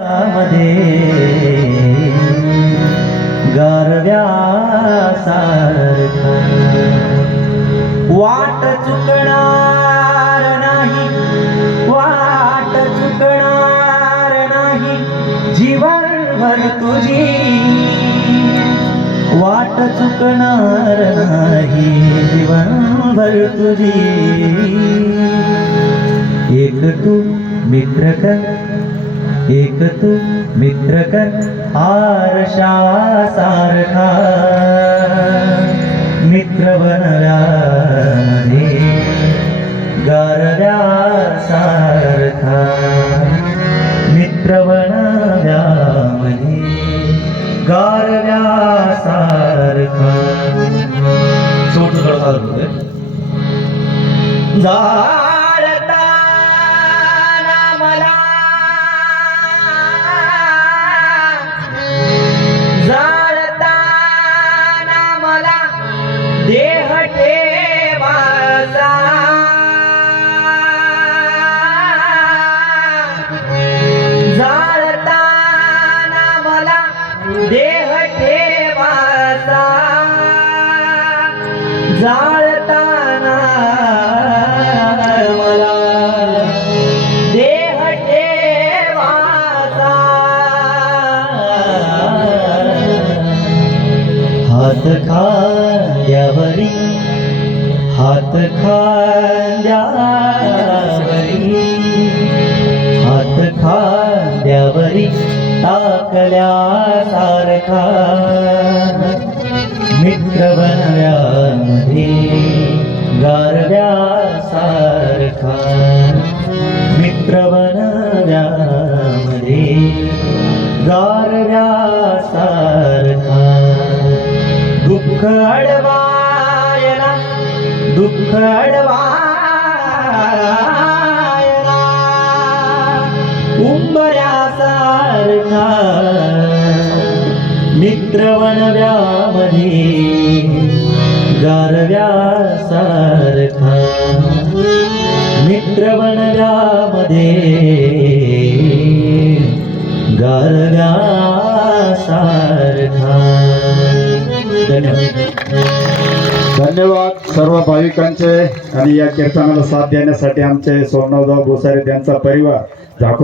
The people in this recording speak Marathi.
मध्ये गरव्यासारखा वाट चुकणार नाही वाट चुकणार नाही जीवनभर तुझी. वाट चुकणार नाही जीवनभर तुझी. एक तू मित्र कर एक तू मित्र कर आरशा सारखा. मित्र बनव्या गारव्या सारखा. मित्र बनव्या मध्ये गारव्या सारखा. छोट सारखं जा. ठेवाचा जाळताना मला देह ठेवाचा जाळताना मला देह ठेवाचा हात खांद्यावरी हात खांद्यावरी हात खांद्यावरी टाकल्या सारखा मित्र बनव्यामध्ये गारव्या सारखा मित्र बनव्यामध्ये गारव्या सारखा दुःख अडवा दुःख अडवायला उंबऱ्यासारखा मित्र बनव्यामध्ये गारव्या सारखा मित्रवन बनव्यामध्ये गारव्या सारखा धन्यवाद. धन्यवाद सर्व भाविकांचे. आणि या कीर्तनाला साथ देण्यासाठी आमचे सोमनाथराव गोसारे त्यांचा परिवार झाको